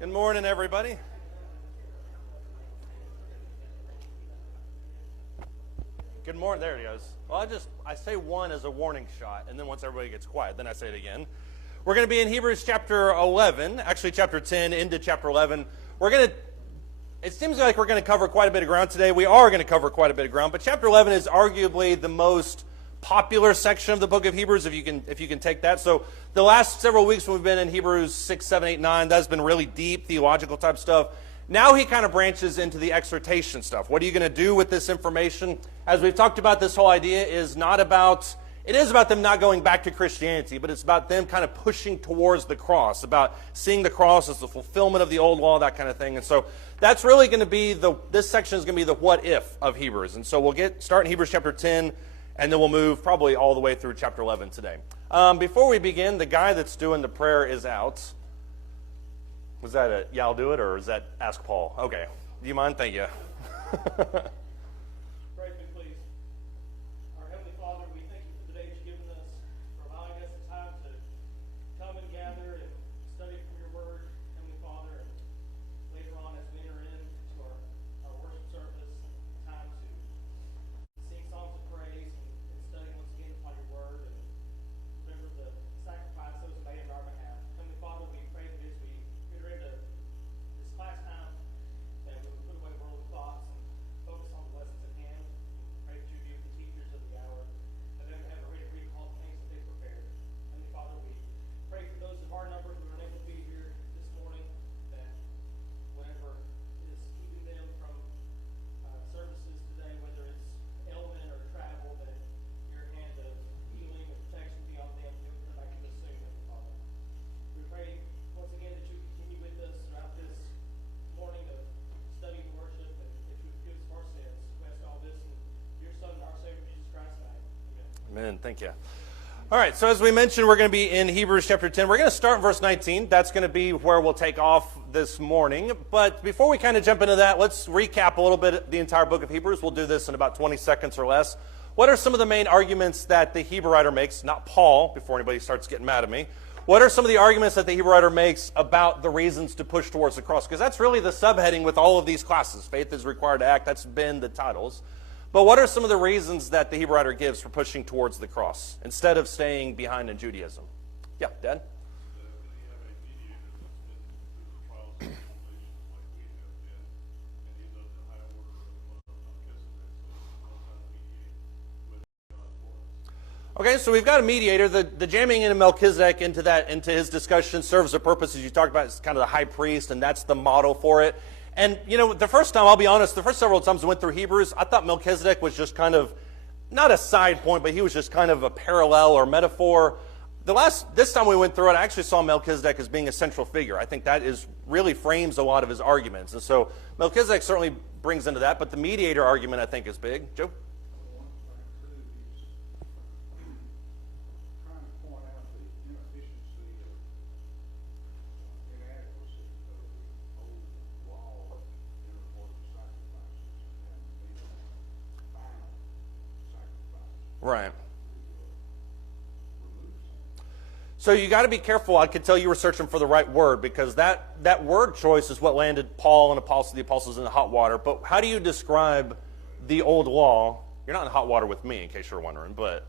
Good morning, everybody. Good morning. There it goes. Well, I say one as a warning shot, and then once everybody gets quiet, then I say it again. We're going to be in Hebrews chapter 11, actually chapter 10 into chapter 11. It seems like we're going to cover quite a bit of ground today. We are going to cover quite a bit of ground, but chapter 11 is arguably the most popular section of the book of Hebrews, if you can take that. So the last several weeks when we've been in Hebrews 6, 7, 8, 9, that's been really deep, theological type stuff. Now he kind of branches into the exhortation stuff. What are you going to do with this information? As we've talked about, this whole idea is it is about them not going back to Christianity, but it's about them kind of pushing towards the cross, about seeing the cross as the fulfillment of the old law, that kind of thing. And so that's really going to be this section is going to be the what if of Hebrews. And so we'll start in Hebrews chapter 10, and then we'll move probably all the way through chapter 11 today. Before we begin, the guy that's doing the prayer is out. Was that it? Yeah, I'll do it, or is that Ask Paul? Okay. Do you mind? Thank you. Pray, please. Our Heavenly Father, we thank you for the day you've given us, for allowing us the time to come and gather and study from your word, Heavenly Father. And later on, as we enter into our worship service, time to sing songs of praise and study once again upon your word and remember the sacrifice that was made on our behalf. Heavenly Father, we pray that as we enter into this class time, that we will put away worldly thoughts and focus on the lessons at hand. Pray that you be with the teachers of the hour, and them have a ready to recall the things that they prepared. Heavenly Father, we pray for those of our number who are unable to be here this morning, that whatever is keeping them from services today, whether it's ailment or travel, that your hand of healing and protection be on them, and come back to us soon, Heavenly Father. We pray once again that you continue with us throughout this morning of study and worship, and that you would forgive us of our sins. We ask all this in your Son, our Savior, Jesus Christ's name. Amen. Amen. Thank you. All right, so as we mentioned, we're going to be in Hebrews chapter 10. We're going to start in verse 19. That's going to be where we'll take off this morning. But before we kind of jump into that, let's recap a little bit the entire book of Hebrews. We'll do this in about 20 seconds or less. What are some of the main arguments that the Hebrew writer makes? Not Paul, before anybody starts getting mad at me. What are some of the arguments that the Hebrew writer makes about the reasons to push towards the cross? Because that's really the subheading with all of these classes. Faith is required to act. That's been the titles. But what are some of the reasons that the Hebrew writer gives for pushing towards the cross instead of staying behind in Judaism? Yeah, Dad? Okay, so we've got a mediator. The jamming in of Melchizedek into his discussion serves a purpose, as you talked about. It's kind of the high priest, and that's the model for it. And, the first time, I'll be honest, the first several times I went through Hebrews, I thought Melchizedek was just kind of, not a side point, but he was just kind of a parallel or metaphor. This time we went through it, I actually saw Melchizedek as being a central figure. I think that really frames a lot of his arguments. And so Melchizedek certainly brings into that, but the mediator argument, I think, is big. Joe? Right. So you got to be careful. I could tell you were searching for the right word, because that word choice is what landed Paul and the apostles in the hot water. But how do you describe the old law? You're not in hot water with me, in case you're wondering. But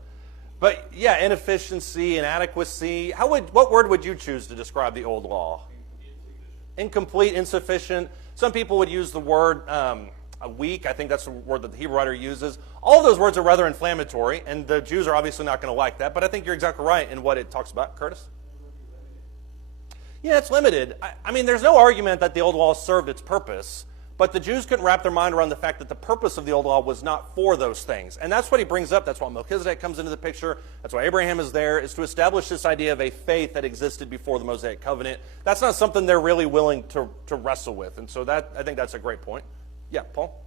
yeah, inefficiency, inadequacy. What word would you choose to describe the old law? Incomplete, insufficient. Some people would use the word weak. I think that's the word that the Hebrew writer uses. All of those words are rather inflammatory, and the Jews are obviously not going to like that, but I think you're exactly right in what it talks about. Curtis? Yeah, it's limited. I mean, there's no argument that the old law served its purpose, but the Jews couldn't wrap their mind around the fact that the purpose of the old law was not for those things. And that's what he brings up. That's why Melchizedek comes into the picture. That's why Abraham is there, is to establish this idea of a faith that existed before the Mosaic covenant. That's not something they're really willing to wrestle with. And so I think that's a great point. Yeah, Paul?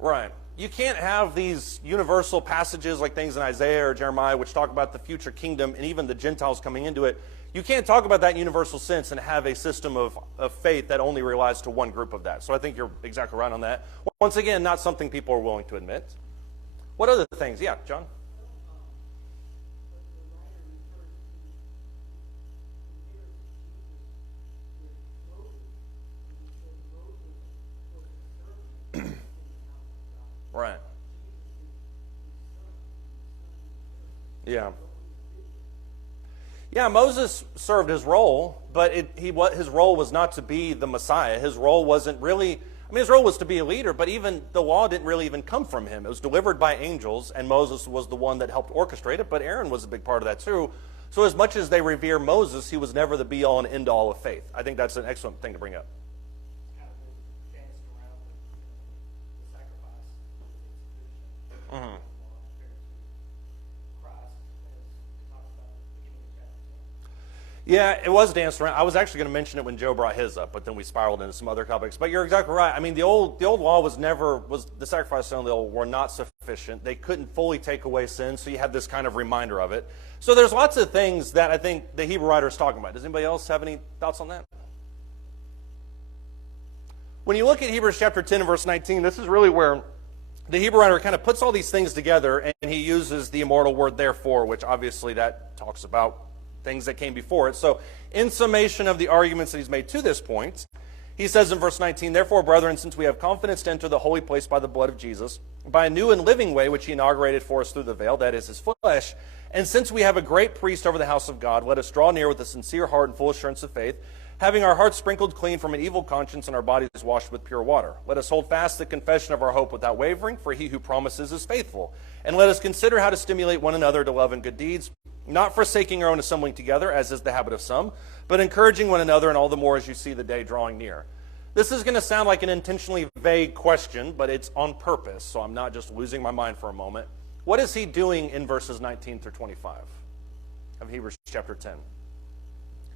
Right. You can't have these universal passages like things in Isaiah or Jeremiah which talk about the future kingdom and even the Gentiles coming into it. You can't talk about that in universal sense and have a system of faith that only relies to one group of that. So I think you're exactly right on that. Once again, not something people are willing to admit. What other things? Yeah, John? Right. Yeah. Yeah, Moses served his role, but his role was not to be the Messiah. His role wasn't really, his role was to be a leader, but even the law didn't really even come from him. It was delivered by angels, and Moses was the one that helped orchestrate it, but Aaron was a big part of that too. So as much as they revere Moses, he was never the be-all and end-all of faith. I think that's an excellent thing to bring up. Mm-hmm. Yeah, it was danced around. I was actually going to mention it when Joe brought his up, but then we spiraled into some other topics. But you're exactly right. I mean, the old law the sacrifices on the old were not sufficient. They couldn't fully take away sin, so you had this kind of reminder of it. So there's lots of things that I think the Hebrew writer is talking about. Does anybody else have any thoughts on that? When you look at Hebrews chapter 10 and verse 19, this is really where the Hebrew writer kind of puts all these things together, and he uses the immortal word therefore, which obviously that talks about things that came before it. So in summation of the arguments that he's made to this point, he says in verse 19, therefore, brethren, since we have confidence to enter the holy place by the blood of Jesus, by a new and living way which he inaugurated for us through the veil, that is his flesh, and since we have a great priest over the house of God, let us draw near with a sincere heart and full assurance of faith, having our hearts sprinkled clean from an evil conscience and our bodies washed with pure water. Let us hold fast the confession of our hope without wavering, for he who promises is faithful. And let us consider how to stimulate one another to love and good deeds, not forsaking our own assembling together, as is the habit of some, but encouraging one another, and all the more as you see the day drawing near. This is going to sound like an intentionally vague question, but it's on purpose, so I'm not just losing my mind for a moment. What is he doing in verses 19 through 25 of Hebrews chapter 10?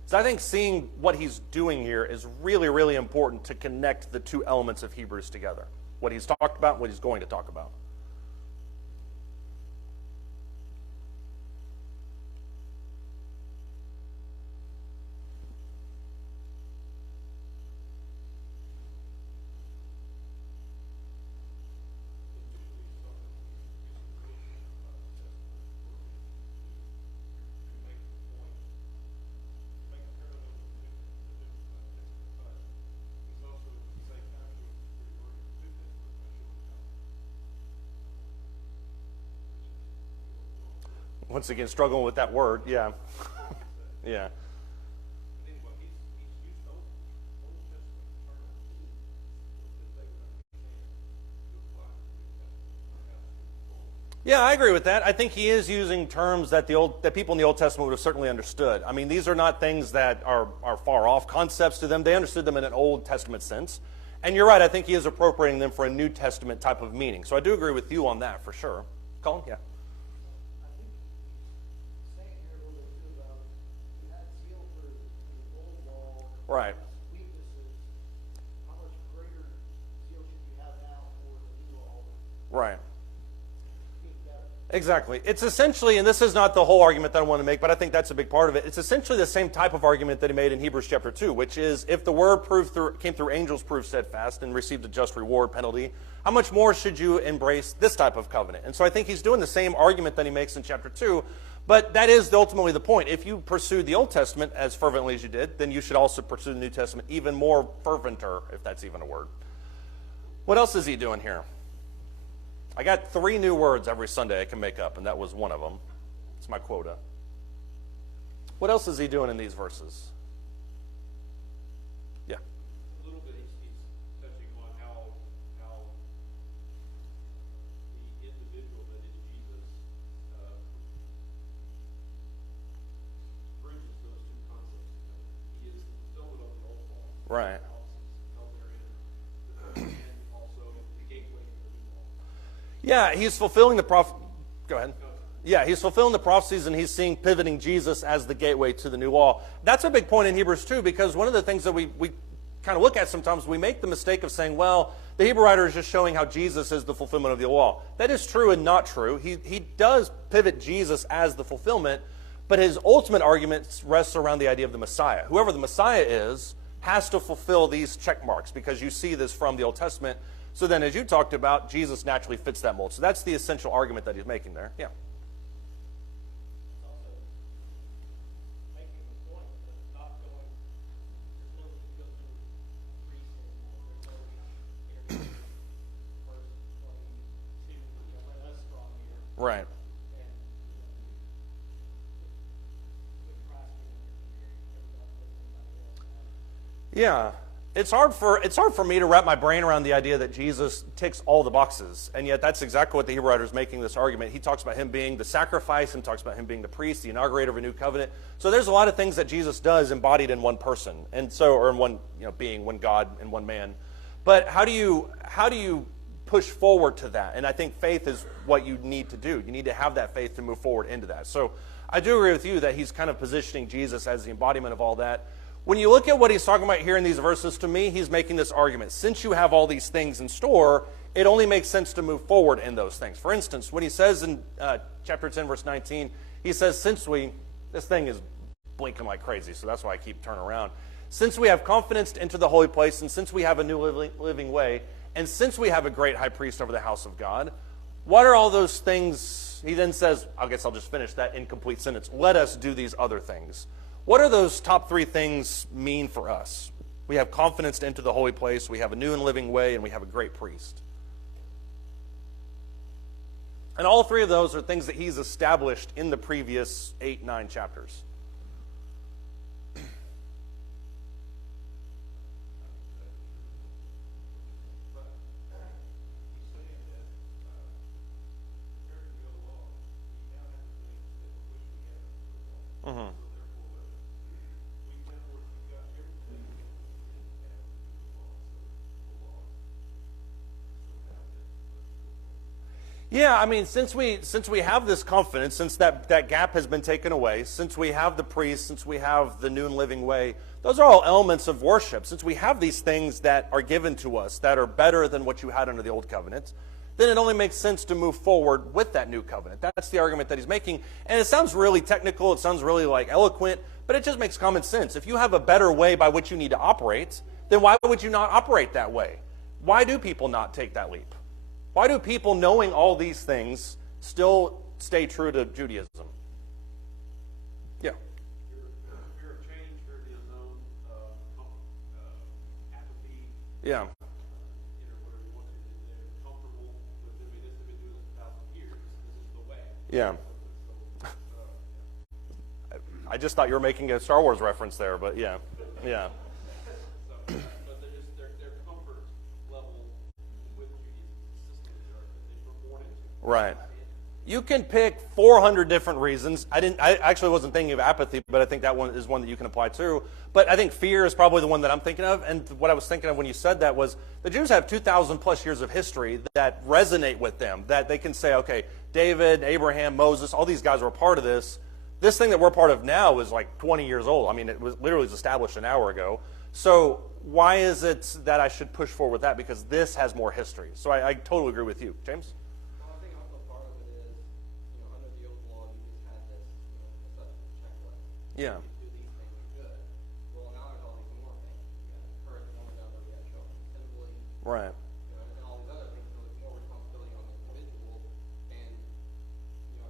So I think seeing what he's doing here is really, really important to connect the two elements of Hebrews together. What he's talked about and what he's going to talk about. Once again, struggling with that word, yeah. Yeah. Yeah, I agree with that. I think he is using terms that that people in the Old Testament would have certainly understood. I mean, these are not things that are far off concepts to them. They understood them in an Old Testament sense. And you're right, I think he is appropriating them for a New Testament type of meaning. So I do agree with you on that for sure. Colin? Yeah. Right. Right. Exactly. It's essentially, and this is not the whole argument that I want to make, but I think that's a big part of it. It's essentially the same type of argument that he made in Hebrews chapter 2, which is if the word came through angels proved steadfast and received a just reward penalty, how much more should you embrace this type of covenant? And so I think he's doing the same argument that he makes in chapter 2, but that is ultimately the point. If you pursue the Old Testament as fervently as you did, then you should also pursue the New Testament even more ferventer, if that's even a word. What else is he doing here? I got 3 new words every Sunday I can make up, and that was one of them. It's my quota. What else is he doing in these verses? Yeah. A little bit he's touching on how the individual that is Jesus bridges those two concepts together. He is the fulfillment of the old law. Right. Yeah, he's fulfilling the Go ahead. Yeah, he's fulfilling the prophecies, and he's seeing pivoting Jesus as the gateway to the new law. That's a big point in Hebrews 2, because one of the things that we kind of look at sometimes, we make the mistake of saying, well, the Hebrew writer is just showing how Jesus is the fulfillment of the law. That is true and not true. He does pivot Jesus as the fulfillment, but his ultimate argument rests around the idea of the Messiah. Whoever the Messiah is has to fulfill these check marks, because you see this from the Old Testament. So then, as you talked about, Jesus naturally fits that mold. So that's the essential argument that he's making there. Yeah. It's also making the point that not going, there's no need to go through priest anymore. There's no intermediary. Verse 22, let us draw near. Right. And with Christ being an intermediary, everybody else has. Yeah. It's hard for me to wrap my brain around the idea that Jesus ticks all the boxes, and yet that's exactly what the Hebrew writer is making this argument. He talks about him being the sacrifice and talks about him being the priest, the inaugurator of a new covenant. So there's a lot of things that Jesus does embodied in one person, and so, or in one being, one God and one man. But how do you push forward to that? And I think faith is what you need to do. You need to have that faith to move forward into that. So I do agree with you that he's kind of positioning Jesus as the embodiment of all that. When you look at what he's talking about here in these verses, to me, he's making this argument. Since you have all these things in store, it only makes sense to move forward in those things. For instance, when he says in chapter 10, verse 19, he says, this thing is blinking like crazy, so that's why I keep turning around. Since we have confidence to enter the holy place, and since we have a new living way, and since we have a great high priest over the house of God, what are all those things? He then says, I guess I'll just finish that incomplete sentence. Let us do these other things. What are those top three things mean for us? We have confidence to enter the holy place, we have a new and living way, and we have a great priest. And all three of those are things that he's established in the previous 8-9 chapters. Mm-hmm. Yeah, I mean, since we have this confidence, since that gap has been taken away, since we have the priest, since we have the new and living way, those are all elements of worship. Since we have these things that are given to us that are better than what you had under the old covenant, then it only makes sense to move forward with that new covenant. That's the argument that he's making. And it sounds really technical, it sounds really eloquent, but it just makes common sense. If you have a better way by which you need to operate, then why would you not operate that way? Why do people not take that leap? Why do people, knowing all these things, still stay true to Judaism? Yeah. Fear of change, fear of the unknown, apathy. Yeah. Whatever you want to do. They're comfortable with it. I mean, this has been doing this 1,000 years. This is the way. Yeah. I just thought you were making a Star Wars reference there, but yeah. Yeah. But their comfort level with Judaism system that they were born into. Right. You can pick 400 different reasons. I actually wasn't thinking of apathy, but I think that one is one that you can apply too. But I think fear is probably the one that I'm thinking of. And what I was thinking of when you said that was the Jews have 2,000 plus years of history that resonate with them, that they can say, okay, David, Abraham, Moses, all these guys were a part of this. This thing that we're part of now is like 20 years old. I mean, it was literally established an hour ago. So why is it that I should push forward with that? Because this has more history. So I totally agree with you. James? Well, I think also part of it is, under the old law, you just had this, such checklist. Yeah. You do these things, you're good. Well, now there's all these more things. You got to encourage one another, we got to show up assembly, Right. And all these other things. So there's more responsibility on the individual. And,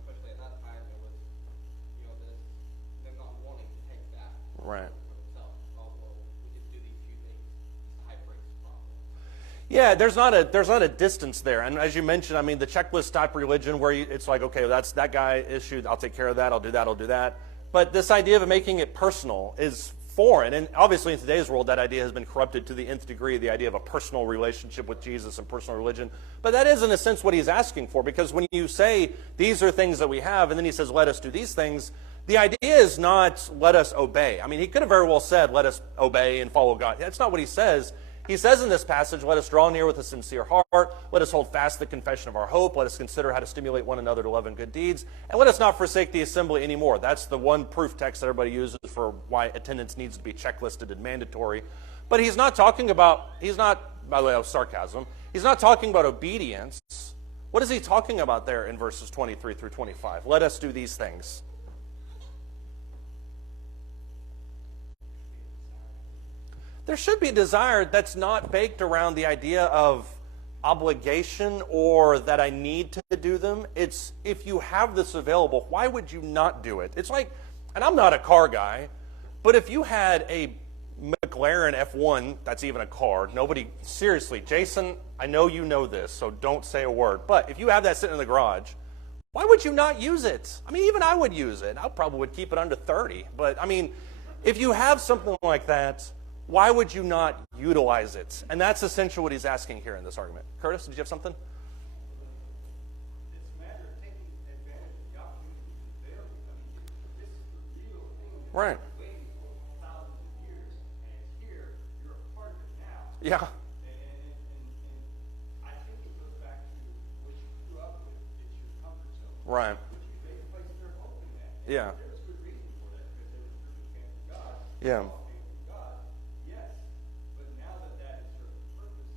especially at that time, there was, this, them not wanting to take that Right. for themselves. Oh, well, we just do these few things. It's a high priest problem. Yeah, there's not a distance there. And as you mentioned, I mean, the checklist type religion where it's like, okay, that's that guy issued, I'll take care of that, I'll do that. But this idea of making it personal is foreign. And obviously in today's world, that idea has been corrupted to the nth degree, the idea of a personal relationship with Jesus and personal religion. But that is, in a sense, what he's asking for. Because when you say, these are things that we have, and then he says, let us do these things, the idea is not, let us obey. I mean, he could have very well said, let us obey and follow God. That's not what he says. He says in this passage, let us draw near with a sincere heart. Let us hold fast the confession of our hope. Let us consider how to stimulate one another to love and good deeds. And let us not forsake the assembly anymore. That's the one proof text that everybody uses for why attendance needs to be checklisted and mandatory. But he's not talking about, by the way, that was sarcasm. He's not talking about obedience. What is he talking about there in verses 23 through 25? Let us do these things. There should be a desire that's not baked around the idea of obligation or that I need to do them. It's if you have this available, why would you not do it? It's like, and I'm not a car guy, but if you had a McLaren F1, that's even a car. Nobody, seriously, Jason, I know you know this, so don't say a word. But if you have that sitting in the garage, why would you not use it? I mean, even I would use it. I probably would keep it under 30. But I mean, if you have something like that, why would you not utilize it? And that's essentially what he's asking here in this argument. Curtis, did you have something? It's a matter of taking advantage of the opportunity that's available. I mean, this is the real thing that Right. we've been waiting for thousands of years, and it's here. You're a part of it now. Yeah. And I think it goes back to what you grew up with. It's your comfort zone. Right. Which you made a place their hope in that. And Yeah. there was good reason for that, because there was proof it came from God. Yeah. It all came from God. Yes. But now that that has served its purpose,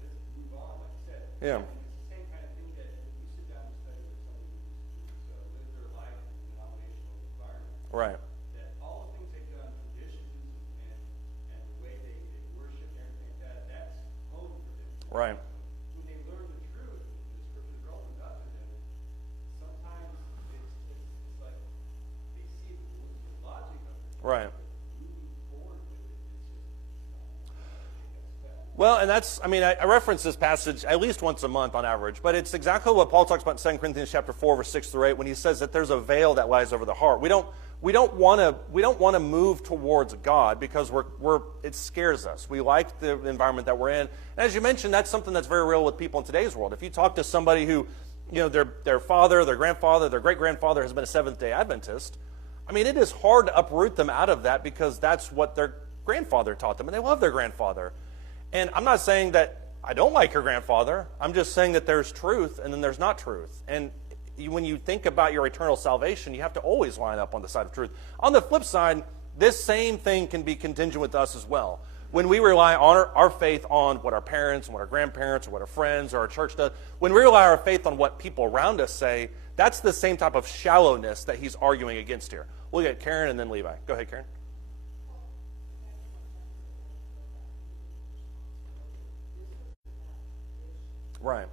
let's move on, like I said. Yeah. And it's the same kind of thing that if you sit down and study with somebody who's lived their life in a denominational environment, Right. that all the things they've done, traditions and the way they worship and everything like that, that's holy for them. Right. When they learn the truth, the scriptures are opened up to them, sometimes it's like they see the logic of it. Right. But moving forward with it, it's just Well, and that's, I mean, I reference this passage at least once a month on average, but it's exactly what Paul talks about in 2 Corinthians chapter 4, verse 6 through 8, when he says that there's a veil that lies over the heart. We don't want to move towards God because it scares us. We like the environment that we're in. And as you mentioned, that's something that's very real with people in today's world. If you talk to somebody who, their father, their grandfather, their great-grandfather has been a Seventh-day Adventist, I mean, it is hard to uproot them out of that because that's what their grandfather taught them, and they love their grandfather. And I'm not saying that I don't like your grandfather. I'm just saying that there's truth and then there's not truth. And when you think about your eternal salvation, you have to always line up on the side of truth. On the flip side, this same thing can be contingent with us as well. When we rely on our faith on what our parents and what our grandparents or what our friends or our church does, when we rely our faith on what people around us say, that's the same type of shallowness that he's arguing against here. We'll get Karen and then Levi. Go ahead, Karen. Right.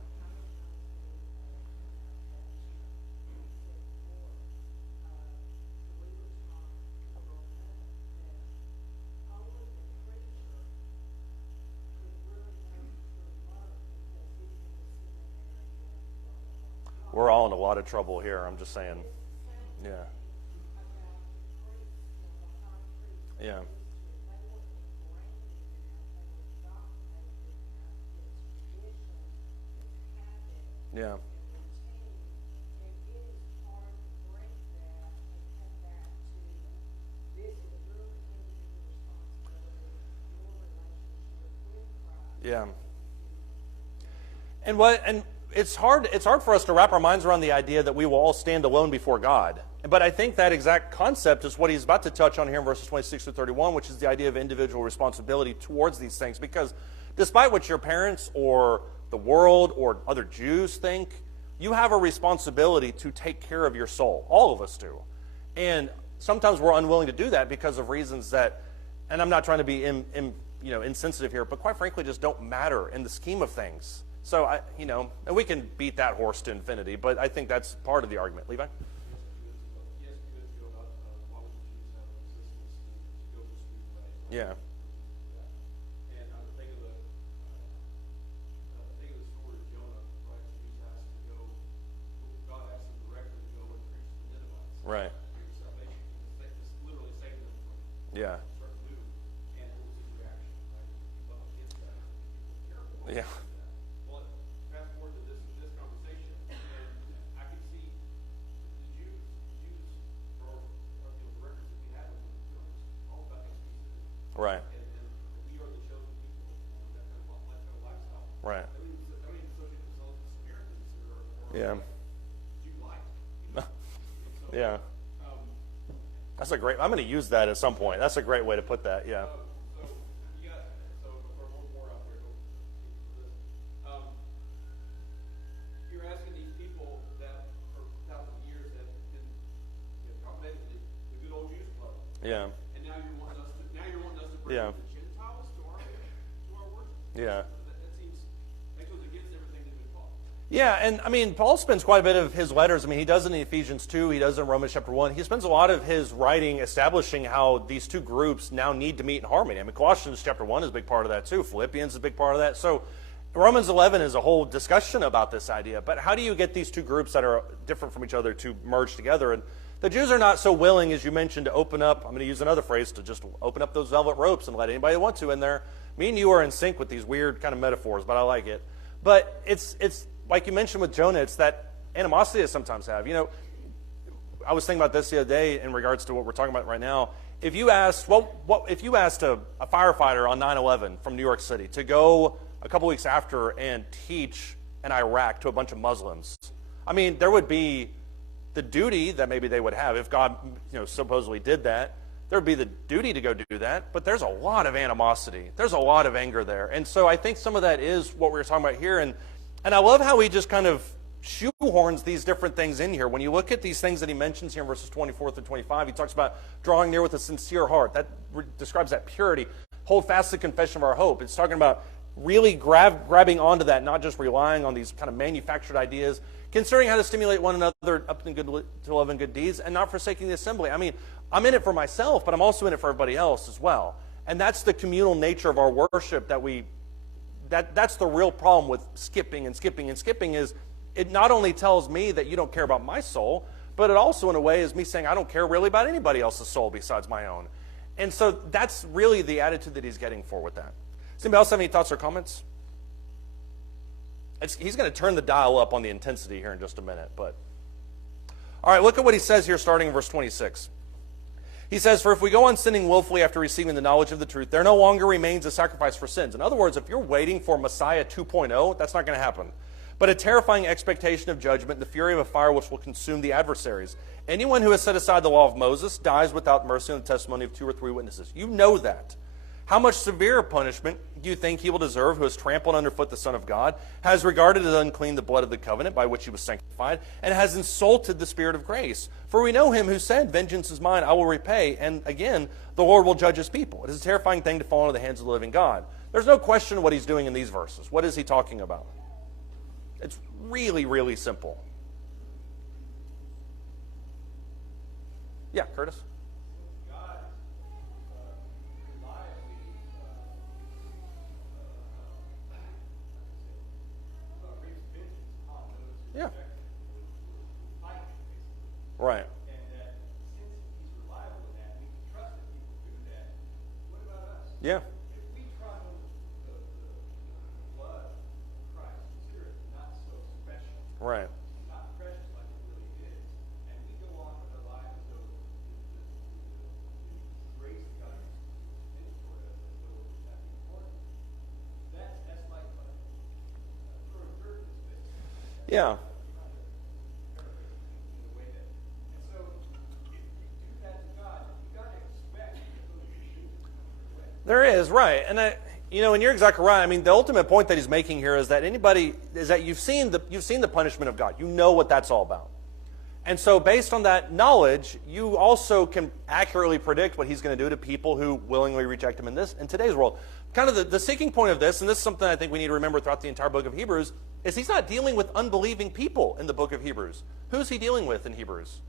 We're all in a lot of trouble here, I'm just saying. Yeah. Yeah. Yeah. Yeah. And it's hard for us to wrap our minds around the idea that we will all stand alone before God. But I think that exact concept is what he's about to touch on here in verses 26 to 31, which is the idea of individual responsibility towards these things. Because despite what your parents or the world or other Jews think, you have a responsibility to take care of your soul. All of us do. And sometimes we're unwilling to do that because of reasons that, and I'm not trying to be insensitive here, but quite frankly just don't matter in the scheme of things. So, and we can beat that horse to infinity, but I think that's part of the argument. Levi? Yeah. And I'm thinking of the story of Jonah, right? He was asked to go. God asked him directly to go and preach to the Ninevites. Right. For salvation. It's literally saving them from Yeah. certain doom. And what was his reaction? Right? He bumped against that. People were terrible. Yeah. Well, fast forward to this conversation, and I could see the Jews, or the records that we have of them, all about exclusivity. Right. And we are the chosen people, that kind of lifestyle. Right. I mean, associate themselves with Samaritans or Yeah. Jew-like. You know? And so, Yeah. That's a great, I'm going to use that at some point. That's a great way to put that, yeah. So you got one more out there. For this. You're asking these people that for thousands of years have been dominated the good old Jews club, Yeah. and now you're wanting us to bring Yeah. the Gentiles to our worship. Yeah. That seems goes against Yeah, and I mean, Paul spends quite a bit of his letters. I mean, he does it in Ephesians 2, he does it in Romans chapter 1. He spends a lot of his writing establishing how these two groups now need to meet in harmony. I mean, Colossians chapter 1 is a big part of that too. Philippians is a big part of that. So Romans 11 is a whole discussion about this idea. But how do you get these two groups that are different from each other to merge together? And the Jews are not so willing, as you mentioned, to open up, I'm going to use another phrase, to just open up those velvet ropes and let anybody want to in there. Me and you are in sync with these weird kind of metaphors, but I like it. But it's like you mentioned with Jonah, it's that animosity that sometimes have. You know, I was thinking about this the other day in regards to what we're talking about right now. If you asked, if you asked a firefighter on 9/11 from New York City to go a couple weeks after and teach in Iraq to a bunch of Muslims, I mean, there would be the duty that maybe they would have if God, supposedly did that. There would be the duty to go do that, but there's a lot of animosity. There's a lot of anger there. And so I think some of that is what we're talking about here. And I love how he just kind of shoehorns these different things in here. When you look at these things that he mentions here in verses 24 through 25, he talks about drawing near with a sincere heart. That describes that purity. Hold fast the confession of our hope. It's talking about really grabbing onto that, not just relying on these kind of manufactured ideas, considering how to stimulate one another up to love and good deeds, and not forsaking the assembly. I mean, I'm in it for myself, but I'm also in it for everybody else as well. And that's the communal nature of our worship that's the real problem with skipping and skipping and skipping is it not only tells me that you don't care about my soul, but it also in a way is me saying I don't care really about anybody else's soul besides my own. And so that's really the attitude that he's getting for with that. Does anybody else have any thoughts or comments? He's going to turn the dial up on the intensity here in just a minute. But all right, look at what he says here starting in verse 26. He says, "For if we go on sinning willfully after receiving the knowledge of the truth, there no longer remains a sacrifice for sins." In other words, if you're waiting for Messiah 2.0, that's not going to happen. "But a terrifying expectation of judgment and the fury of a fire which will consume the adversaries. Anyone who has set aside the law of Moses dies without mercy on the testimony of 2 or 3 witnesses." You know that. "How much severer punishment do you think he will deserve who has trampled underfoot the Son of God, has regarded as unclean the blood of the covenant by which he was sanctified, and has insulted the Spirit of grace? For we know him who said, 'Vengeance is mine, I will repay,' and again, 'The Lord will judge his people.' It is a terrifying thing to fall into the hands of the living God." There's no question what he's doing in these verses. What is he talking about? It's really, really simple. Yeah, Curtis? Yeah. Right. And that since he's reliable in that, we can trust that people do that. What about us? Yeah. If we trust the blood of Christ, consider it not so special, Right. not precious like it really is, and we go on with our lives as though the grace of God is finished for us, as though it's not important. That's like for a third is basically. Yeah. There is, right. And and you're exactly right. I mean, the ultimate point that he's making here is that you've seen the punishment of God. You know what that's all about. And so based on that knowledge, you also can accurately predict what he's going to do to people who willingly reject him in today's world. Kind of the seeking point of this, and this is something I think we need to remember throughout the entire book of Hebrews, is he's not dealing with unbelieving people in the book of Hebrews. Who's he dealing with in Hebrews?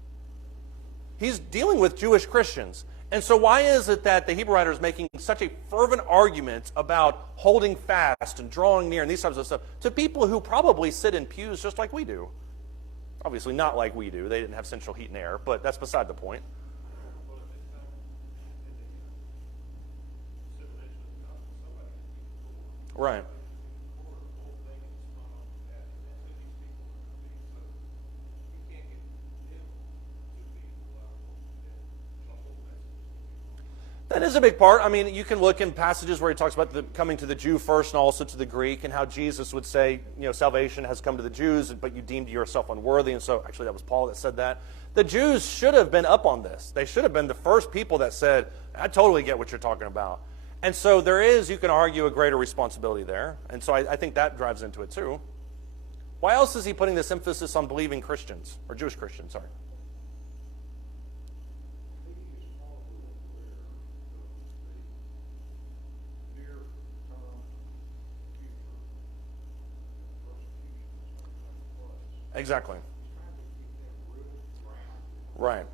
He's dealing with Jewish Christians. And so why is it that the Hebrew writer is making such a fervent argument about holding fast and drawing near and these types of stuff to people who probably sit in pews just like we do? Obviously not like we do. They didn't have central heat and air, but that's beside the point. Right. That is a big part. I mean, you can look in passages where he talks about coming to the Jew first and also to the Greek, and how Jesus would say, salvation has come to the Jews, but you deemed yourself unworthy. And so, actually, that was Paul that said that. The Jews should have been up on this. They should have been the first people that said, I totally get what you're talking about. And so there is, you can argue, a greater responsibility there. And so I think that drives into it too. Why else is he putting this emphasis on believing Christians, or Jewish Christians, sorry? Exactly. Right.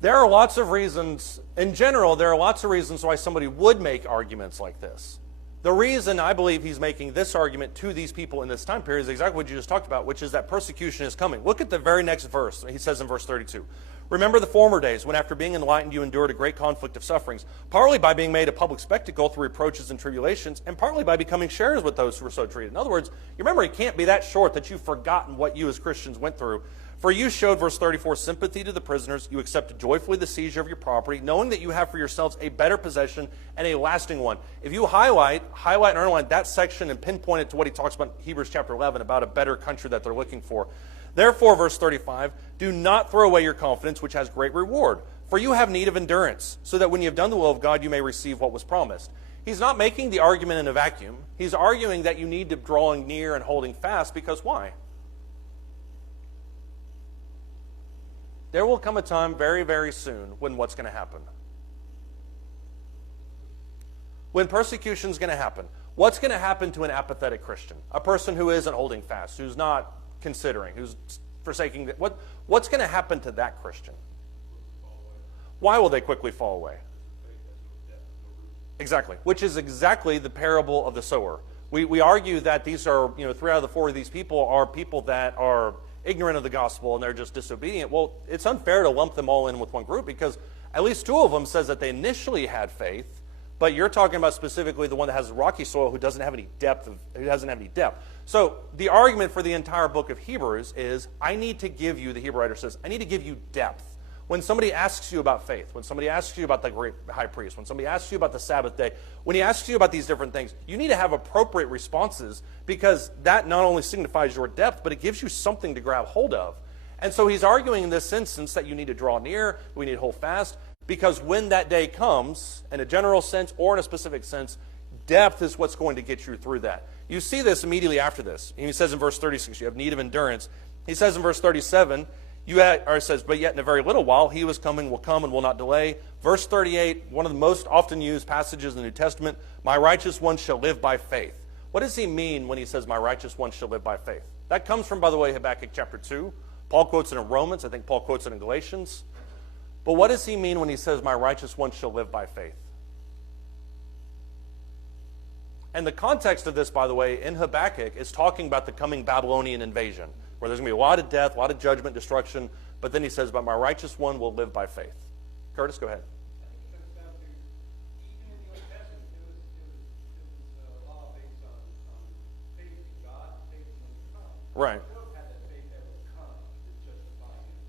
There are lots of reasons, in general, there are lots of reasons why somebody would make arguments like this. The reason I believe he's making this argument to these people in this time period is exactly what you just talked about, which is that persecution is coming. Look at the very next verse. He says in verse 32, "Remember the former days when after being enlightened you endured a great conflict of sufferings, partly by being made a public spectacle through reproaches and tribulations, and partly by becoming sharers with those who were so treated." In other words, your memory can't be that short that you've forgotten what you as Christians went through. "For you showed," verse 34, "sympathy to the prisoners. You accepted joyfully the seizure of your property, knowing that you have for yourselves a better possession and a lasting one." If you highlight and underline that section and pinpoint it to what he talks about in Hebrews chapter 11 about a better country that they're looking for. "Therefore," verse 35, "do not throw away your confidence, which has great reward. For you have need of endurance, so that when you have done the will of God, you may receive what was promised." He's not making the argument in a vacuum. He's arguing that you need to drawing near and holding fast, because why? There will come a time very, very soon when what's going to happen? When persecution is going to happen. What's going to happen to an apathetic Christian? A person who isn't holding fast, who's not considering, who's forsaking. What's going to happen to that Christian? Why will they quickly fall away? Exactly. Which is exactly the parable of the sower. We argue that these are, 3 out of the 4 of these people are people that are ignorant of the gospel and they're just disobedient. Well, it's unfair to lump them all in with one group, because at least 2 of them says that they initially had faith, but you're talking about specifically the one that has rocky soil who doesn't have any depth. So the argument for the entire book of Hebrews is, I need to give you, the Hebrew writer says, I need to give you depth. When somebody asks you about faith, when somebody asks you about the great high priest, when somebody asks you about the Sabbath day, when he asks you about these different things, you need to have appropriate responses, because that not only signifies your depth, but it gives you something to grab hold of. And so he's arguing in this instance that you need to draw near, we need to hold fast, because when that day comes, in a general sense or in a specific sense, depth is what's going to get you through that. You see this immediately after this. He says in verse 36, you have need of endurance. He says in verse 37, it says, "But yet in a very little while, he who is coming will come and will not delay." Verse 38, one of the most often used passages in the New Testament, "My righteous one shall live by faith." What does he mean when he says, "My righteous one shall live by faith"? That comes from, by the way, Habakkuk chapter 2. Paul quotes it in Romans. I think Paul quotes it in Galatians. But what does he mean when he says, "My righteous one shall live by faith"? And the context of this, by the way, in Habakkuk is talking about the coming Babylonian invasion, where there's going to be a lot of death, a lot of judgment, destruction. But then he says, "But my righteous one will live by faith." Curtis, go ahead. I think it comes down to, even in the Old Testament, it was a law based on faith in God, faith in when you come. Right. Job had that faith that would come to justify him.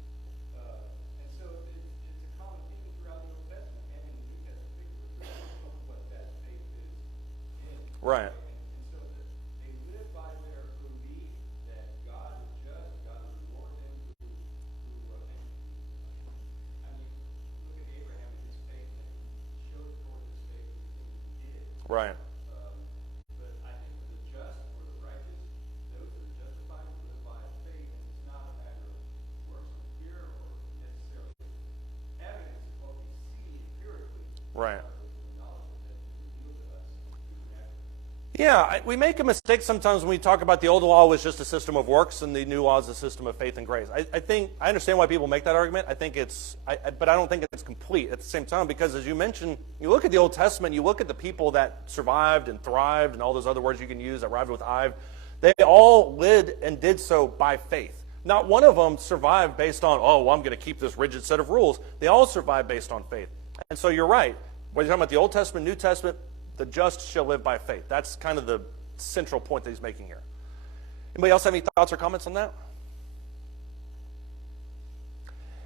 And so it's a common theme throughout the Old Testament and in the New Testament, because what that faith is in. Right. And so they live by their belief that God is just, God will reward them who I mean, look at Abraham and his faith, and he showed forth his faith in the things he did. Right. But I think for the just or the righteous, those that are justified will live by faith, and it's not a matter of works of fear or necessarily evidence of what we see empirically. Right. The knowledge that is revealed to us supernaturally. Yeah, we make a mistake sometimes when we talk about the old law was just a system of works and the new law is a system of faith and grace. I understand why people make that argument. But I don't think it's complete at the same time, because as you mentioned, you look at the Old Testament, you look at the people that survived and thrived and all those other words you can use that rhymed with "ive," they all lived and did so by faith. Not one of them survived based on, I'm going to keep this rigid set of rules. They all survived based on faith. And so you're right. Whether you're talking about the Old Testament, New Testament, the just shall live by faith. That's kind of the central point that he's making here. Anybody else have any thoughts or comments on that?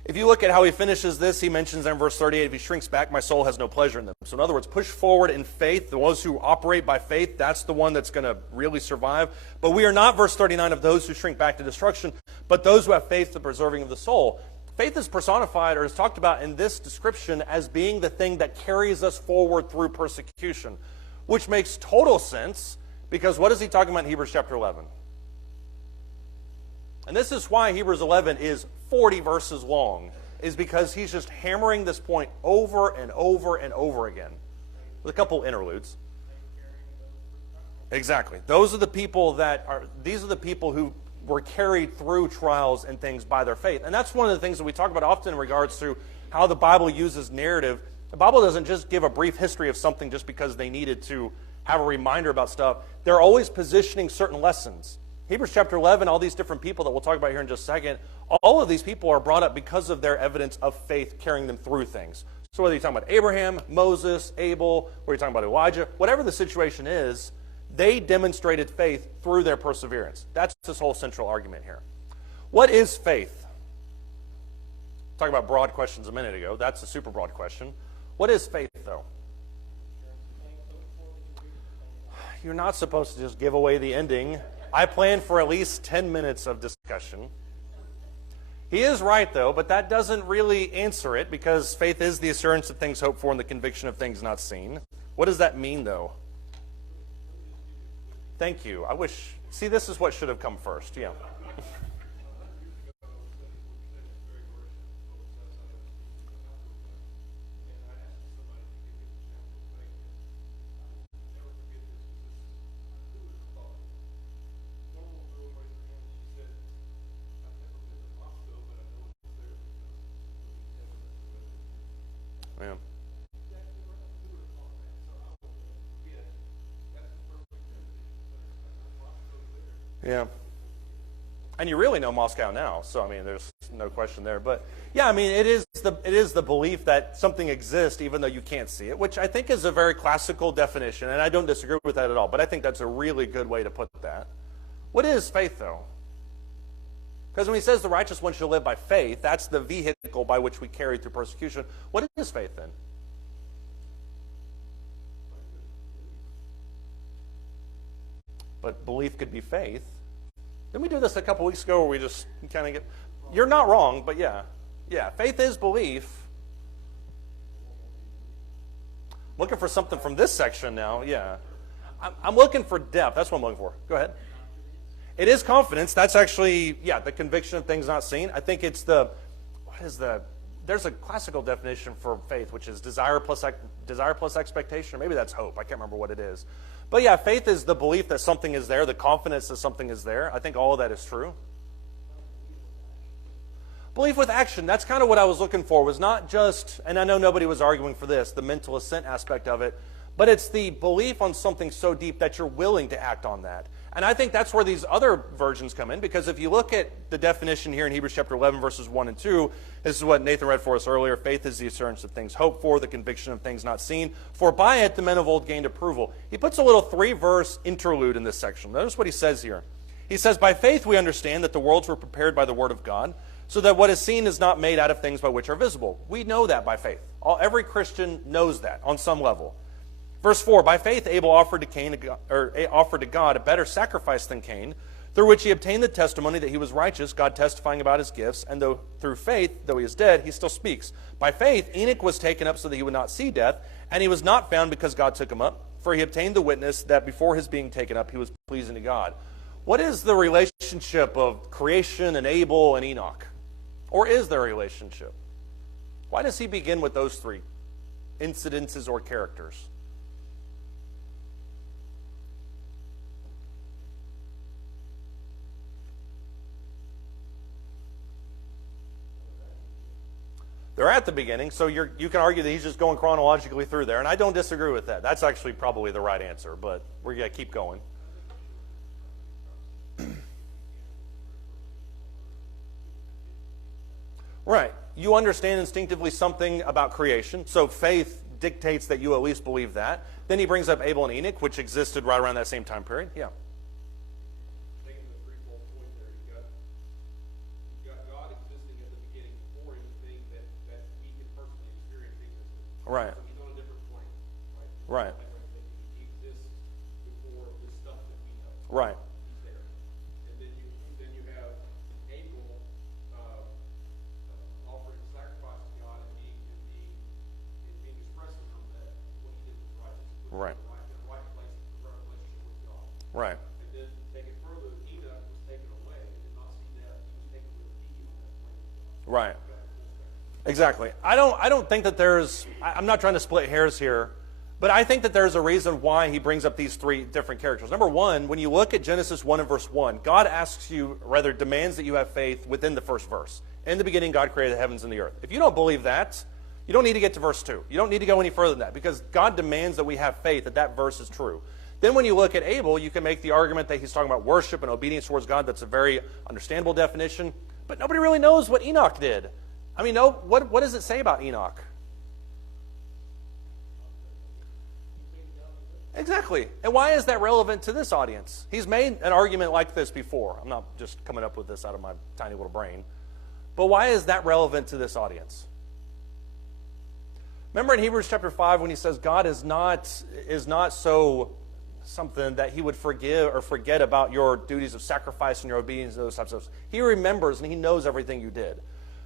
If you look at how he finishes this, he mentions in verse 38, "If he shrinks back, my soul has no pleasure in them." So in other words, push forward in faith. The ones who operate by faith, that's the one that's going to really survive. But we are not, verse 39, of those who shrink back to destruction, but those who have faith, the preserving of the soul. Faith is personified or is talked about in this description as being the thing that carries us forward through persecution, which makes total sense, because what is he talking about in Hebrews chapter 11? And this is why Hebrews 11 is 40 verses long, is because he's just hammering this point over and over and over again, with a couple interludes. Exactly. These are the people who were carried through trials and things by their faith. And that's one of the things that we talk about often in regards to how the Bible uses narrative. The Bible doesn't just give a brief history of something just because they needed to have a reminder about stuff. They're always positioning certain lessons. Hebrews chapter 11, all these different people that we'll talk about here in just a second, all of these people are brought up because of their evidence of faith carrying them through things. So whether you're talking about Abraham, Moses, Abel, whether you're talking about Elijah, whatever the situation is, they demonstrated faith through their perseverance. That's this whole central argument here. What is faith? Talking about broad questions a minute ago. That's a super broad question. What is faith, though? You're not supposed to just give away the ending. I planned for at least 10 minutes of discussion. He is right, though, but that doesn't really answer it, because faith is the assurance of things hoped for and the conviction of things not seen. What does that mean, though? Thank you. I wish... See, this is what should have come first. Yeah. Yeah. Yeah. And you really know Moscow now, so I mean, there's no question there. But yeah, I mean, it is the belief that something exists even though you can't see it, which I think is a very classical definition, and I don't disagree with that at all. But I think that's a really good way to put that. What is faith, though? Because when he says the righteous one shall live by faith, that's the vehicle by which we carry through persecution. What is faith then? But belief could be faith. Didn't we do this a couple weeks ago where we just kind of get... You're not wrong, but yeah. Yeah, faith is belief. Looking for something from this section now, yeah. I'm looking for depth. That's what I'm looking for. Go ahead. It is confidence. That's actually, yeah, the conviction of things not seen. I think it's there's a classical definition for faith, which is desire plus expectation. Or maybe that's hope. I can't remember what it is. But yeah, faith is the belief that something is there, the confidence that something is there. I think all of that is true. Belief with action, that's kind of what I was looking for, was not just, and I know nobody was arguing for this, the mental assent aspect of it, but it's the belief on something so deep that you're willing to act on that. And I think that's where these other versions come in, because if you look at the definition here in Hebrews chapter 11, verses 1 and 2, this is what Nathan read for us earlier. Faith is the assurance of things hoped for, the conviction of things not seen. For by it the men of old gained approval. He puts a little 3-verse interlude in this section. Notice what he says here. He says, by faith we understand that the worlds were prepared by the word of God, so that what is seen is not made out of things by which are visible. We know that by faith. Every Christian knows that on some level. Verse 4, by faith Abel offered to God a better sacrifice than Cain, through which he obtained the testimony that he was righteous, God testifying about his gifts, and through faith, though he is dead, he still speaks. By faith Enoch was taken up so that he would not see death, and he was not found because God took him up, for he obtained the witness that before his being taken up he was pleasing to God. What is the relationship of creation and Abel and Enoch? Or is there a relationship? Why does he begin with those 3 incidences or characters? They're at the beginning, so you can argue that he's just going chronologically through there, and I don't disagree with that. That's actually probably the right answer, but we're going to keep going. Right. You understand instinctively something about creation, so faith dictates that you at least believe that. Then he brings up Abel and Enoch, which existed right around that same time period. Yeah. Taking the threefold point there, you've got God existing at the beginning before anything that we can personally experience existence. Right. So he's on a different plane, Right. He exists before the stuff that we know. Right. He's there. And then you have Abel offering sacrifice to God and being expressive of that, what he did was righteous. Right. In the right place, in the right relationship with God. Right. And then take it further, Enoch was taken away and did not see death. He was taken with being on that plane with God. Right. Exactly. I don't think that I'm not trying to split hairs here. But I think that there's a reason why he brings up these three different characters. Number one, when you look at Genesis 1 and verse 1, God asks you, rather demands that you have faith within the first verse. In the beginning, God created the heavens and the earth. If you don't believe that, you don't need to get to verse 2. You don't need to go any further than that, because God demands that we have faith that that verse is true. Then when you look at Abel, you can make the argument that he's talking about worship and obedience towards God. That's a very understandable definition. But nobody really knows what Enoch did. I mean, no, what does it say about Enoch? Exactly. And why is that relevant to this audience? He's made an argument like this before. I'm not just coming up with this out of my tiny little brain. But why is that relevant to this audience? Remember in Hebrews chapter 5 when he says God is not so something that he would forgive or forget about your duties of sacrifice and your obedience and those types of stuff. He remembers and he knows everything you did.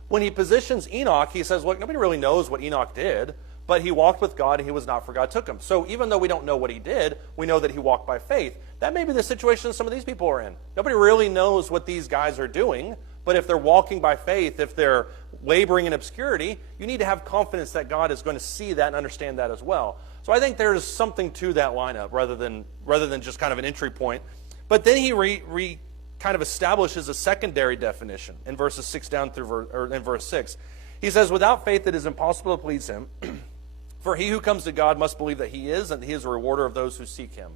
When he positions Enoch, he says, look, nobody really knows what Enoch did, but he walked with God and he was not, for God took him. So even though we don't know what he did, we know that he walked by faith. That may be the situation some of these people are in. Nobody really knows what these guys are doing, but if they're walking by faith, if they're laboring in obscurity, you need to have confidence that God is going to see that and understand that as well. So I think there's something to that lineup rather than just kind of an entry point. But then he kind of establishes a secondary definition in verses 6 down through in verse 6. He says, without faith it is impossible to please him. For he who comes to God must believe that he is, and he is a rewarder of those who seek him.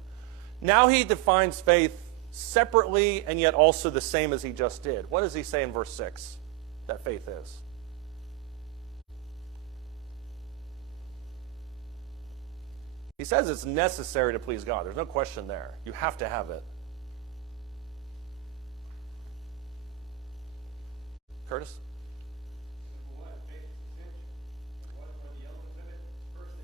Now he defines faith separately and yet also the same as he just did. What does he say in verse 6 that faith is? He says it's necessary to please God. There's no question there. You have to have it. Curtis? Number one, faith is essential. What are the elements of it? First,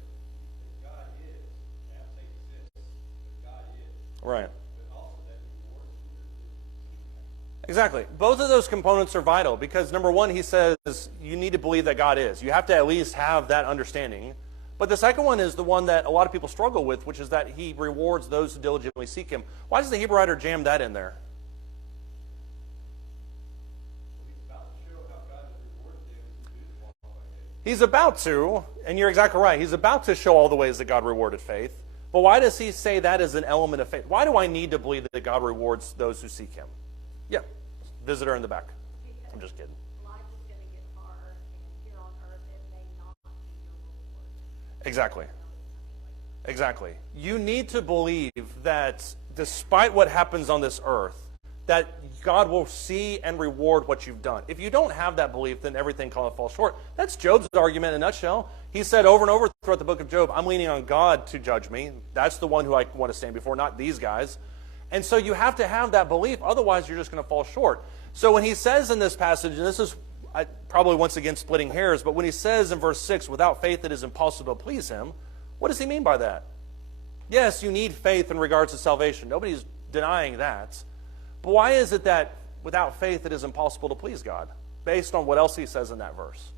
that God is. Now, faith exists, but God is. Right. But also that he rewards you. Exactly. Both of those components are vital because, number one, he says you need to believe that God is. You have to at least have that understanding. But the second one is the one that a lot of people struggle with, which is that he rewards those who diligently seek him. Why does the Hebrew writer jam that in there? He's about to, and you're exactly right, he's about to show all the ways that God rewarded faith. But why does he say that as an element of faith? Why do I need to believe that God rewards those who seek him? Yeah, visitor in the back. I'm just kidding. Life is going to get hard, and here on earth it may not be your reward. Exactly. Exactly. You need to believe that despite what happens on this earth, that God will see and reward what you've done. If you don't have that belief, then everything kind of falls short. That's Job's argument in a nutshell. He said over and over throughout the book of Job, I'm leaning on God to judge me. That's the one who I want to stand before, not these guys. And so you have to have that belief, otherwise you're just going to fall short. So when he says in this passage, and this is probably once again splitting hairs, but when he says in verse 6, without faith it is impossible to please him, what does he mean by that? Yes, you need faith in regards to salvation. Nobody's denying that. But why is it that without faith it is impossible to please God? Based on what else he says in that verse.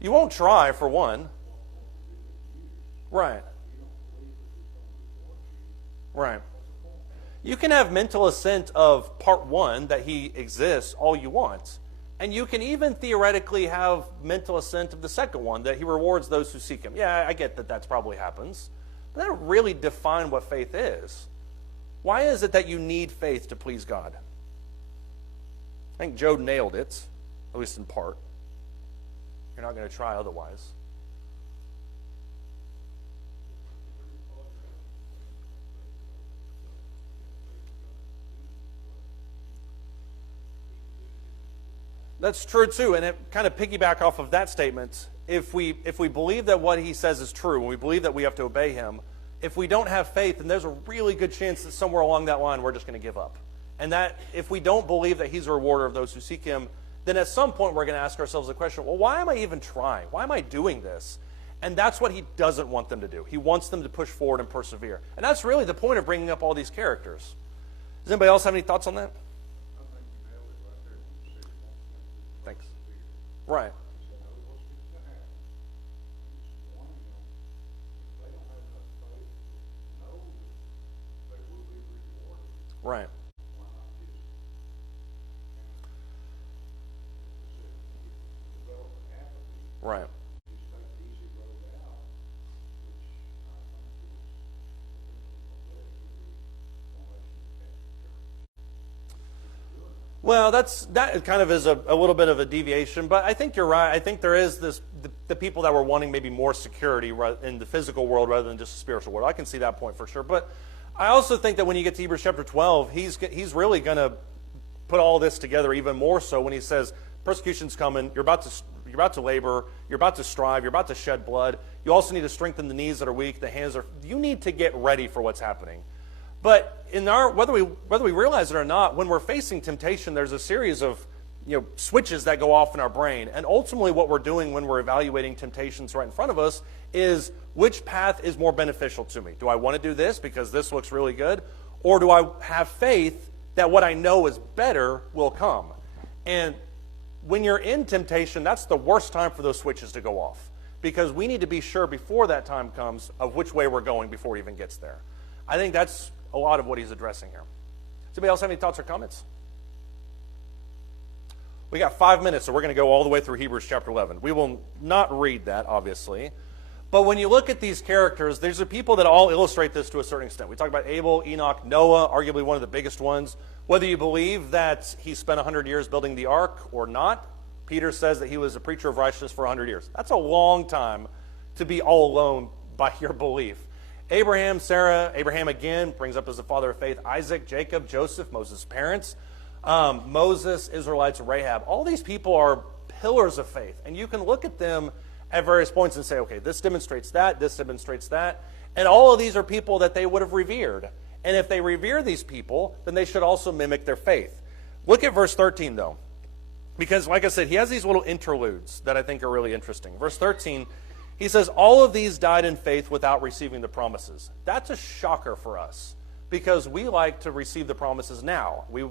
You won't try, for one. Right. Right. You can have mental assent of part 1, that he exists, all you want. And you can even theoretically have mental assent of the second one, that he rewards those who seek him. Yeah, I get that that's probably happens. But that don't really define what faith is. Why is it that you need faith to please God? I think Job nailed it, at least in part. You're not going to try otherwise. That's true too, and it kind of piggyback off of that statement. If we believe that what he says is true, and we believe that we have to obey him, if we don't have faith, then there's a really good chance that somewhere along that line we're just going to give up. And that if we don't believe that he's a rewarder of those who seek him, then at some point we're going to ask ourselves the question, well, why am I even trying? Why am I doing this? And that's what he doesn't want them to do. He wants them to push forward and persevere. And that's really the point of bringing up all these characters. Does anybody else have any thoughts on that? Thanks. Right. Right. Right. Well, that kind of is a little bit of a deviation, but I think you're right. I think there is the people that were wanting maybe more security in the physical world rather than just the spiritual world. I can see that point for sure. But I also think that when you get to Hebrews chapter 12, he's really going to put all this together even more so when he says, persecution's coming, you're about to labor, you're about to strive, you're about to shed blood. You also need to strengthen the knees that are weak, the hands you need to get ready for what's happening. But whether we realize it or not, when we're facing temptation, there's a series of switches that go off in our brain. And ultimately what we're doing when we're evaluating temptations right in front of us is, which path is more beneficial to me? Do I want to do this because this looks really good? Or do I have faith that what I know is better will come? And when you're in temptation, that's the worst time for those switches to go off. Because we need to be sure before that time comes of which way we're going before it even gets there. I think that's a lot of what he's addressing here. Does anybody else have any thoughts or comments? We got 5 minutes, so we're going to go all the way through Hebrews chapter 11. We will not read that, obviously. But when you look at these characters, there's a people that all illustrate this to a certain extent. We talk about Abel, Enoch, Noah, arguably one of the biggest ones. Whether you believe that he spent 100 years building the ark or not, Peter says that he was a preacher of righteousness for 100 years. That's a long time to be all alone by your belief. Abraham, Sarah, Abraham again brings up as the father of faith, Isaac, Jacob, Joseph, Moses' parents, Moses, Israelites, Rahab. All these people are pillars of faith. And you can look at them at various points and say, okay, this demonstrates that, this demonstrates that. And all of these are people that they would have revered. And if they revere these people, then they should also mimic their faith. Look at verse 13, though. Because, like I said, he has these little interludes that I think are really interesting. Verse 13, he says, all of these died in faith without receiving the promises. That's a shocker for us, because we like to receive the promises now. We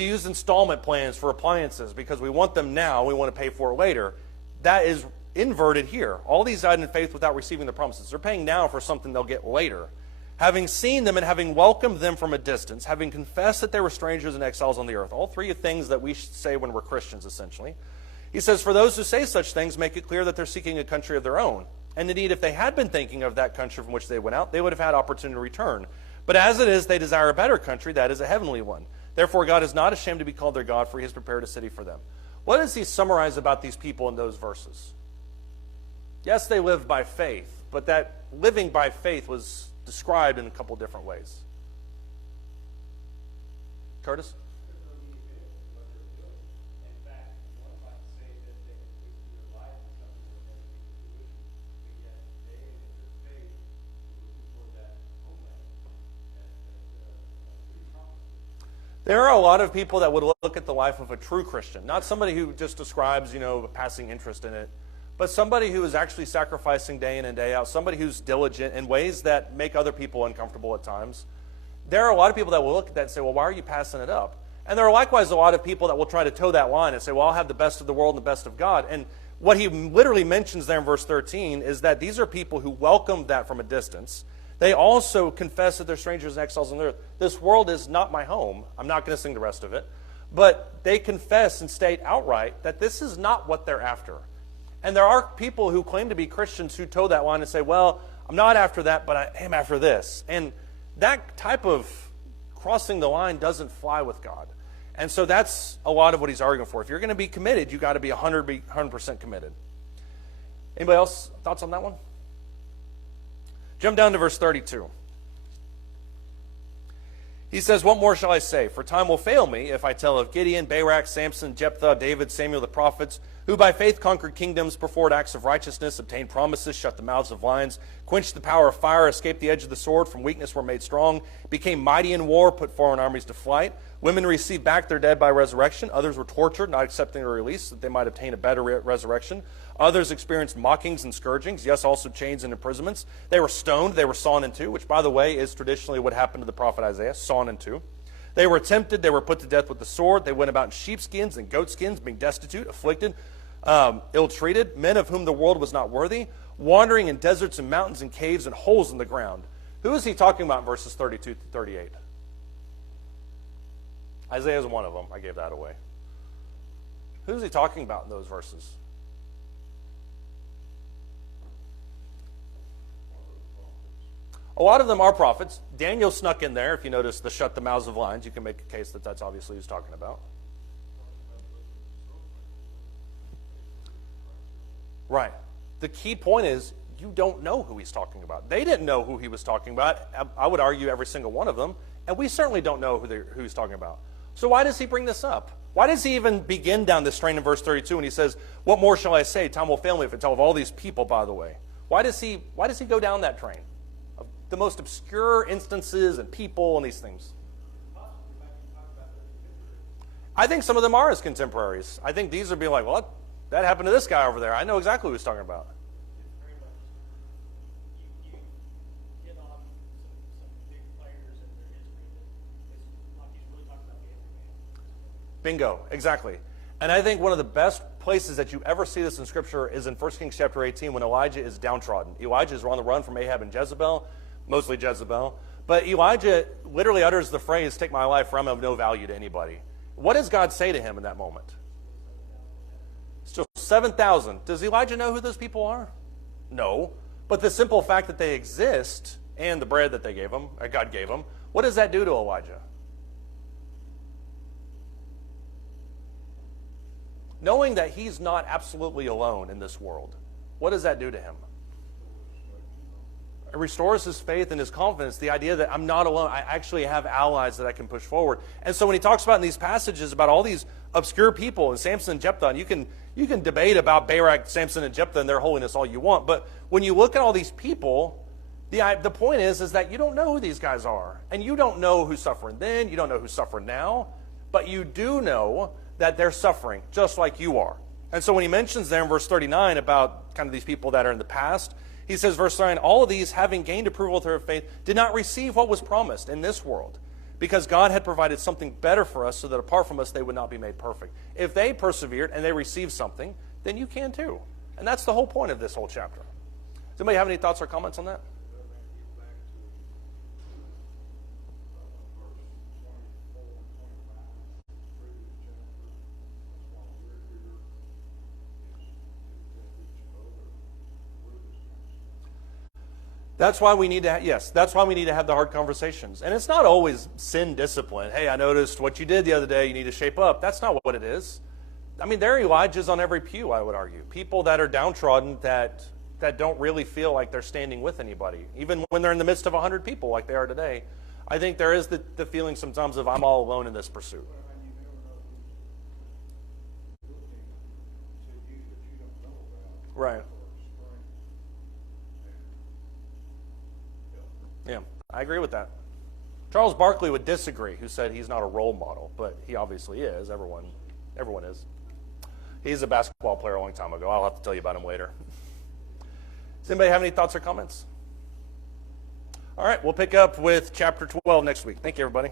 use installment plans for appliances because we want them now, we want to pay for it later. That is inverted here. All these died in faith without receiving the promises. They're paying now for something they'll get later. Having seen them and having welcomed them from a distance, having confessed that they were strangers and exiles on the earth. All three things that we should say when we're Christians, essentially. He says, for those who say such things, make it clear that they're seeking a country of their own. And indeed, if they had been thinking of that country from which they went out, they would have had opportunity to return. But as it is, they desire a better country, that is a heavenly one. Therefore, God is not ashamed to be called their God, for he has prepared a city for them. What does he summarize about these people in those verses? Yes, they lived by faith, but that living by faith was described in a couple different ways. Curtis? There are a lot of people that would look at the life of a true Christian, not somebody who just describes, a passing interest in it, but somebody who is actually sacrificing day in and day out, somebody who's diligent in ways that make other people uncomfortable at times. There are a lot of people that will look at that and say, well, why are you passing it up? And there are likewise a lot of people that will try to toe that line and say, well, I'll have the best of the world and the best of God. And what he literally mentions there in verse 13 is that these are people who welcomed that from a distance. They also confess that they're strangers and exiles on the earth. This world is not my home. I'm not going to sing the rest of it. But they confess and state outright that this is not what they're after. And there are people who claim to be Christians who toe that line and say, well, I'm not after that, but I am after this. And that type of crossing the line doesn't fly with God. And so that's a lot of what he's arguing for. If you're going to be committed, you've got to be 100% committed. Anybody else thoughts on that one? Jump down to verse 32. He says, what more shall I say? For time will fail me if I tell of Gideon, Barak, Samson, Jephthah, David, Samuel the prophets, who by faith conquered kingdoms, performed acts of righteousness, obtained promises, shut the mouths of lions, quenched the power of fire, escaped the edge of the sword, from weakness were made strong, became mighty in war, put foreign armies to flight. Women received back their dead by resurrection. Others were tortured, not accepting a release, that they might obtain a better resurrection. Others experienced mockings and scourgings, yes, also chains and imprisonments. They were stoned, they were sawn in two, which, by the way, is traditionally what happened to the prophet Isaiah, sawn in two. They were tempted, they were put to death with the sword. They went about in sheepskins and goatskins, being destitute, afflicted, ill-treated, men of whom the world was not worthy, wandering in deserts and mountains and caves and holes in the ground. Who is he talking about in verses 32 to 38? Isaiah is one of them. I gave that away. Who is he talking about in those verses? A lot of them are prophets. Daniel snuck in there. If you notice the shut the mouths of lions, you can make a case that that's obviously who he's talking about. Right. The key point is you don't know who he's talking about. They didn't know who he was talking about. I would argue every single one of them. And we certainly don't know who he's talking about. So why does he bring this up? Why does he even begin down this train in verse 32 when he says, what more shall I say? Time will fail me if I tell of all these people, by the way. Why does he go down that train? Of the most obscure instances and people and these things. I think some of them are his contemporaries. I think these would be like, well, that happened to this guy over there. I know exactly who he's talking about. Very much. You hit on some big players in their history that it's like he's really talking about the everyman. Bingo, exactly. And I think one of the best places that you ever see this in Scripture is in 1 Kings chapter 18 when Elijah is downtrodden. Elijah is on the run from Ahab and Jezebel, mostly Jezebel. But Elijah literally utters the phrase, take my life for I'm of no value to anybody. What does God say to him in that moment? Still 7,000. Does Elijah know who those people are? No. But the simple fact that they exist and the bread that they gave him, or God gave him, what does that do to Elijah? Knowing that he's not absolutely alone in this world, what does that do to him? It restores his faith and his confidence, the idea that I'm not alone. I actually have allies that I can push forward. And so when he talks about in these passages about all these obscure people and Samson and Jephthah, and you can debate about Barak, Samson, and Jephthah and their holiness all you want, but when you look at all these people, the point is that you don't know who these guys are. And you don't know who's suffering then, you don't know who's suffering now, but you do know that they're suffering just like you are. And so when he mentions there in verse 39 about kind of these people that are in the past, he says, verse 9, all of these, having gained approval through their faith, did not receive what was promised in this world, because God had provided something better for us so that apart from us, they would not be made perfect. If they persevered and they received something, then you can too. And that's the whole point of this whole chapter. Does anybody have any thoughts or comments on that? That's why we need to, that's why we need to have the hard conversations. And it's not always sin discipline. Hey, I noticed what you did the other day. You need to shape up. That's not what it is. I mean, there are Elijahs on every pew, I would argue. People that are downtrodden that don't really feel like they're standing with anybody, even when they're in the midst of 100 people like they are today. I think there is the feeling sometimes of I'm all alone in this pursuit. Right. Yeah, I agree with that. Charles Barkley would disagree, who said he's not a role model, but he obviously is. Everyone is. He's a basketball player a long time ago. I'll have to tell you about him later. Does anybody have any thoughts or comments? All right, we'll pick up with chapter 12 next week. Thank you, everybody.